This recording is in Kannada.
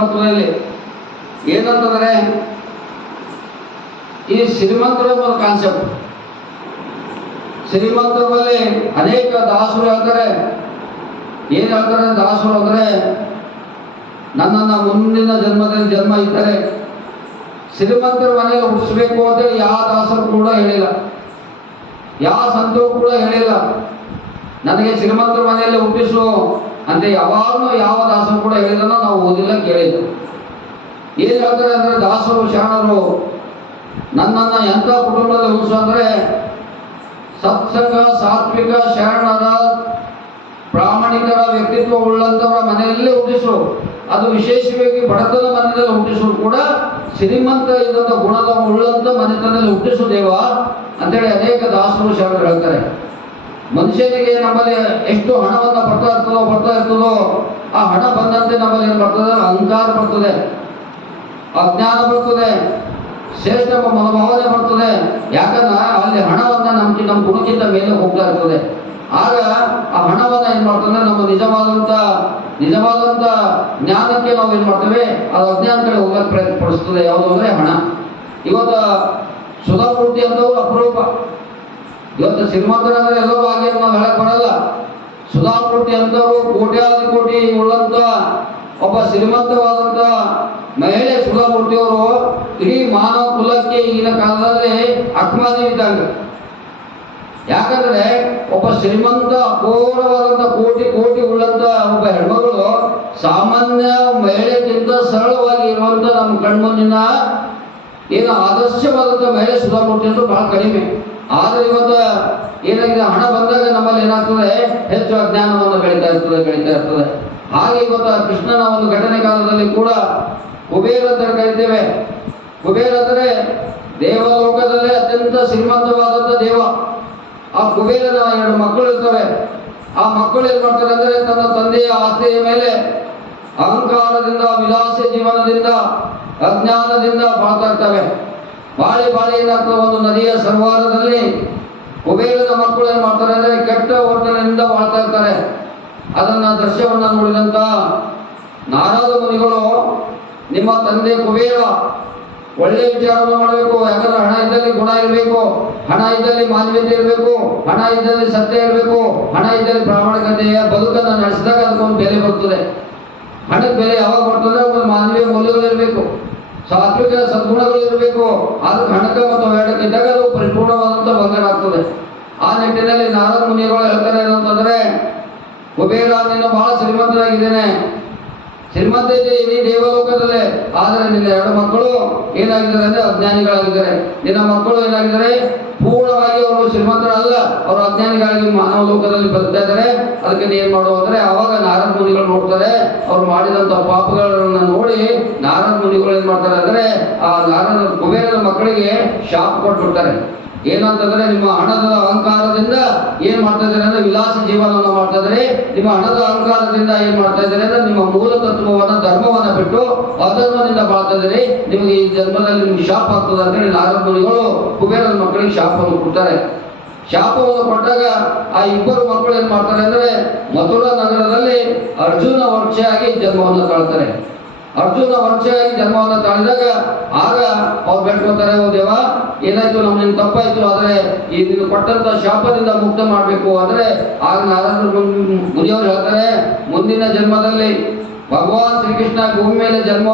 ಬರ್ತದೆ ಇಲ್ಲಿ. ಏನಂತಂದ್ರೆ ಈ ಶ್ರೀಮಂತರ ಒಂದು ಕಾನ್ಸೆಪ್ಟ್. ಶ್ರೀಮಂತರ ಬಳಿ ಅನೇಕ ದಾಸರು ಹೇಳ್ತಾರೆ. ಏನ್ ಹೇಳ್ತಾರೆ ದಾಸರು ಅಂದ್ರೆ, ನನ್ನನ್ನು ಮುಂದಿನ ಜನ್ಮದಲ್ಲಿ ಜನ್ಮ ಇದ್ದರೆ ಶ್ರೀಮಂತರ ಮನೆಯಲ್ಲಿ ಹುಟ್ಟಿಸ್ಬೇಕು ಅಂತೇಳಿ ಯಾವ ದಾಸರು ಕೂಡ ಹೇಳಿಲ್ಲ, ಯಾವ ಸಂತರು ಕೂಡ ಹೇಳಿಲ್ಲ. ನನಗೆ ಶ್ರೀಮಂತರ ಮನೆಯಲ್ಲಿ ಹುಟ್ಟಿಸು ಅಂತ ಯಾವಾಗಲೂ ಯಾವ ದಾಸರು ಕೂಡ ಹೇಳಿದನೋ ನಾವು ಓದಿಲ್ಲ, ಕೇಳಿಲ್ಲ. ಏನ್ ಹೇಳ್ತಾರೆ ಅಂದ್ರೆ ದಾಸರು ಶರಣರು ನನ್ನನ್ನು ಎಂಥ ಕುಟುಂಬದಲ್ಲಿ ಹುಟ್ಟಿಸು ಅಂದ್ರೆ ಸತ್ಸಂಗ ಸಾತ್ವಿಕ ಶರಣರ ಪ್ರಾಮಾಣಿಕರ ವ್ಯಕ್ತಿತ್ವ ಉಳ್ಳಂತವರ ಮನೆಯಲ್ಲೇ ಹುಟ್ಟಿಸು. ಅದು ವಿಶೇಷವಾಗಿ ಬಡತನ ಮನೆಯಲ್ಲಿ ಹುಟ್ಟಿಸು ಕೂಡ ಶ್ರೀಮಂತ ಇದ್ದಂಥ ಗುಣದ ಉಳ್ಳಂತ ಮನೆತನದಲ್ಲಿ ಹುಟ್ಟಿಸು ದೇವ ಅಂತೇಳಿ ಅನೇಕ ದಾಸರು ಶರಣರು ಹೇಳ್ತಾರೆ. ಮನುಷ್ಯನಿಗೆ ನಮ್ಮಲ್ಲಿ ಎಷ್ಟು ಹಣವನ್ನು ಬರ್ತಾ ಇರ್ತದೋ ಆ ಹಣ ಬಂದಂತೆ ನಮ್ಮಲ್ಲಿ ಏನು ಬರ್ತದೆ, ಅಹಂಕಾರ ಬರ್ತದೆ, ಅಜ್ಞಾನ ಬರ್ತದೆ, ಶ್ರೇಷ್ಠ ಮನೋಭಾವನೆ ಬರ್ತದೆ. ಯಾಕಂದ್ರೆ ಅಲ್ಲಿ ಹಣವನ್ನು ನಮ್ಮ ಗುಣಕ್ಕಿಂತ ಮೇಲೆ ಹೋಗ್ತಾ ಇರ್ತದೆ. ಆಗ ಆ ಹಣವನ್ನು ಏನ್ ಮಾಡ್ತದೆ, ನಮ್ಮ ನಿಜವಾದಂತ ಜ್ಞಾನಕ್ಕೆ ನಾವು ಏನ್ ಮಾಡ್ತೇವೆ, ಅದು ಅಜ್ಞಾನ ಕಡೆ ಹೋಗಕ್ಕೆ ಪ್ರಯತ್ನ ಪಡಿಸ್ತದೆ. ಯಾವುದು ಅಂದ್ರೆ ಹಣ. ಇವತ್ತು ಸುಧಾಮೂರ್ತಿ ಅಂತವ್ರು ಅಪರೂಪ. ಇವತ್ತು ಶ್ರೀಮಂತರಂದ್ರೆ ಎಲ್ಲರೂ ಹಾಗೆ ನಾವು ಹೇಳಕ್ ಬರಲ್ಲ. ಸುಧಾಮೂರ್ತಿ ಅಂತವರು ಕೋಟ್ಯಾಧಿಕೋಟಿ ಉಳ್ಳಂತ ಒಬ್ಬ ಶ್ರೀಮಂತವಾದಂತ ಮಹಿಳೆ ಸುಧಾಮೂರ್ತಿಯವರು ಇಡೀ ಮಾನವ ಕುಲಕ್ಕೆ ಈಗಿನ ಕಾಲದಲ್ಲಿ ಅಕ್ಮಾದಿ ಇದ್ದಂಗೆ. ಯಾಕಂದ್ರೆ ಒಬ್ಬ ಶ್ರೀಮಂತ ಅಪೂರ್ವವಾದಂತ ಕೋಟಿ ಉಳ್ಳಂತ ಒಬ್ಬ ಹೆಣ್ಮಗಳು ಸಾಮಾನ್ಯ ಮಹಿಳೆಗಿಂತ ಸರಳವಾಗಿ ಇರುವಂತ ನಮ್ಮ ಕಣ್ಮುಂದಿನ ಏನು ಆದರ್ಶವಾದಂತ ಮಹಿಳೆ ಸುಧಾಮೂರ್ತಿ ಅಂತ ಬಹಳ ಕಡಿಮೆ. ಆದ್ರೆ ಇವತ್ತು ಏನಾಗಿದೆ, ಹಣ ಬಂದಾಗ ನಮ್ಮಲ್ಲಿ ಏನಾಗ್ತದೆ, ಹೆಚ್ಚು ಅಜ್ಞಾನವನ್ನು ಬೆಳೀತಾ ಇರ್ತದೆ. ಹಾಗೆ ಇವತ್ತು ಕೃಷ್ಣನ ಒಂದು ಘಟನೆ ಕಾಲದಲ್ಲಿ ಕೂಡ ಕುಬೇರ ಅಂತ ಕರಿತೇವೆ. ಕುಬೇರ ಅಂದರೆ ದೇವಲೋಕದಲ್ಲೇ ಅತ್ಯಂತ ಶ್ರೀಮಂತವಾದಂಥ ದೇವ. ಆ ಕುಬೇರನ 2 ಮಕ್ಕಳು ಇರ್ತವೆ. ಆ ಮಕ್ಕಳು ಏನ್ ಮಾಡ್ತಾರೆ ಅಂದ್ರೆ ತನ್ನ ತಂದೆಯ ಆಸ್ತಿಯ ಮೇಲೆ ಅಹಂಕಾರದಿಂದ, ವಿಲಾಸ ಜೀವನದಿಂದ, ಅಜ್ಞಾನದಿಂದ ಬಾಳ್ತಾ ಇರ್ತವೆ. ಬಾಳಿ ಏನಾಗ್ತದೆ, ಒಂದು ನದಿಯ ಸರ್ವಾರದಲ್ಲಿ ಕುಬೇರನ ಮಕ್ಕಳು ಏನ್ ಮಾಡ್ತಾರೆ ಅಂದ್ರೆ ಕೆಟ್ಟ ವರ್ತನೆಯಿಂದ ಬಾಳ್ತಾ ಇರ್ತಾರೆ. ಅದನ್ನ ದೃಶ್ಯವನ್ನ ನೋಡಿದಂತ ನಾರದ ಮುನಿಗಳು, ನಿಮ್ಮ ತಂದೆ ಕುಬೇರ ಒಳ್ಳೆ ವಿಚಾರವನ್ನು ಮಾಡಬೇಕು. ಯಾಕಂದ್ರೆ ಹಣ ಇದ್ದಲ್ಲಿ ಗುಣ ಇರಬೇಕು, ಹಣ ಇದ್ದಲ್ಲಿ ಮಾನವೀಯತೆ ಇರಬೇಕು, ಹಣ ಇದ್ದಲ್ಲಿ ಸತ್ಯ ಇರಬೇಕು, ಹಣ ಇದ್ದಲ್ಲಿ ಪ್ರಾಮಾಣಿಕತೆಯ ಬದುಕನ್ನು ನಡೆಸಿದಾಗ ಅದಕ್ಕೊಂದು ಬೆಲೆ ಬರ್ತದೆ. ಹಣದ ಬೆಲೆ ಯಾವಾಗ ಬರ್ತದೆ, ಒಂದು ಮಾನವೀಯ ಮೌಲ್ಯಗಳು ಇರಬೇಕು, ಸಾತ್ವಿಕ ಸದ್ಗುಣಗಳು ಇರಬೇಕು. ಅದಕ್ಕೆ ಹಣಕ್ಕೆ ಮತ್ತು ವ್ಯಾಡಕ್ಕೆ ಇದ್ದಾಗ ಅದು ಪರಿಪೂರ್ಣವಾದಂಥ ಬಂಧನ ಆಗ್ತದೆ. ಆ ನಿಟ್ಟಿನಲ್ಲಿ ನಾರದ ಮುನಿಗಳು ಹೇಳ್ತಾರೆ ಏನಂತಂದ್ರೆ, ಕುಬೇರ ನೀನು ಬಹಳ ಶ್ರೀಮಂತರಾಗಿದ್ದೇನೆ, ಶ್ರೀಮಂತ ಇದೆ ಇಡೀ ದೇವಲೋಕದಲ್ಲೇ. ಆದರೆ ನಿನ್ನ 2 ಮಕ್ಕಳು ಏನಾಗಿದ್ದಾರೆ ಅಂದ್ರೆ ಅಜ್ಞಾನಿಗಳಾಗಿದ್ದಾರೆ. ನಿನ್ನ ಮಕ್ಕಳು ಏನಾಗಿದ್ದಾರೆ, ಪೂರ್ಣವಾಗಿ ಅವರು ಶ್ರೀಮಂತರಲ್ಲ, ಅವರು ಅಜ್ಞಾನಿಗಳಾಗಿ ಮಾನವ ಲೋಕದಲ್ಲಿ ಬದುಕ್ತಾ ಇದ್ದಾರೆ. ಅದಕ್ಕೆ ಏನ್ ಮಾಡುವ ಅಂದ್ರೆ ಅವಾಗ ನಾರದ ಮುನಿಗಳು ನೋಡ್ತಾರೆ. ಅವ್ರು ಮಾಡಿದಂತ ಪಾಪಗಳನ್ನ ನೋಡಿ ನಾರದ ಮುನಿಗಳು ಏನ್ ಮಾಡ್ತಾರೆ ಅಂದ್ರೆ ಆ ಕುಬೇರನ ಮಕ್ಕಳಿಗೆ ಶಾಪ ಕೊಟ್ಬಿಡ್ತಾರೆ. ಏನಂತಂದ್ರೆ, ನಿಮ್ಮ ಹಣದ ಅಹಂಕಾರದಿಂದ ಏನ್ ಮಾಡ್ತಾ ಇದ್ದಾರೆ ಅಂದ್ರೆ ವಿಲಾಸ ಜೀವನವನ್ನು ಮಾಡ್ತಾ ಇದ್ದಾರೆ. ನಿಮ್ಮ ಹಣದ ಅಹಂಕಾರದಿಂದ ಏನ್ ಮಾಡ್ತಾ ಇದ್ದಾರೆ ಅಂದ್ರೆ ನಿಮ್ಮ ಮೂಲ ತತ್ವವನ್ನ, ಧರ್ಮವನ್ನ ಬಿಟ್ಟು ಅಧರ್ಮದಿಂದ ಬಾಳ್ತಾ ಇದ್ದಾರೆ. ನಿಮಗೆ ಈ ಜನ್ಮದಲ್ಲಿ ನಿಮ್ಗೆ ಶಾಪ ಆಗ್ತದೆ ಅಂತೇಳಿ ನಾರದ ಮುನಿಗಳು ಕುಬೇರನ ಮಕ್ಕಳಿಗೆ ಶಾಪವನ್ನು ಕೊಡ್ತಾರೆ. ಶಾಪವನ್ನು ಕೊಟ್ಟಾಗ ಆ 2 ಮಕ್ಕಳು ಏನ್ ಮಾಡ್ತಾರೆ ಅಂದ್ರೆ ಮಥುರಾ ನಗರದಲ್ಲಿ ಅರ್ಜುನ ವರ್ಷಿಯಾಗಿ ಜನ್ಮವನ್ನು ತಾಳ್ತಾರೆ. ಅರ್ಜುನ ವರ್ಷಿಯಾಗಿ ಜನ್ಮವನ್ನು ತಾಳಿದಾಗ ಆಗ ಅವ್ರು ಬೇಡ್ಕೊತಾರೆ, ಓ ದೇವ ಏನಾಯ್ತು, ನಮ್ಮಿಂದ ತಪ್ಪಾಯ್ತು, ಆದ್ರೆ ಈ ನೀನು ಕೊಟ್ಟಂತ ಶಾಪದಿಂದ ಮುಕ್ತ ಮಾಡಬೇಕು ಅಂದ್ರೆ ಆಗ ನಾರದ ಮುನಿಯವರು ಹೇಳ್ತಾರೆ, ಮುಂದಿನ ಜನ್ಮದಲ್ಲಿ ಭಗವಾನ್ ಶ್ರೀಕೃಷ್ಣ ಭೂಮಿ ಮೇಲೆ ಜನ್ಮ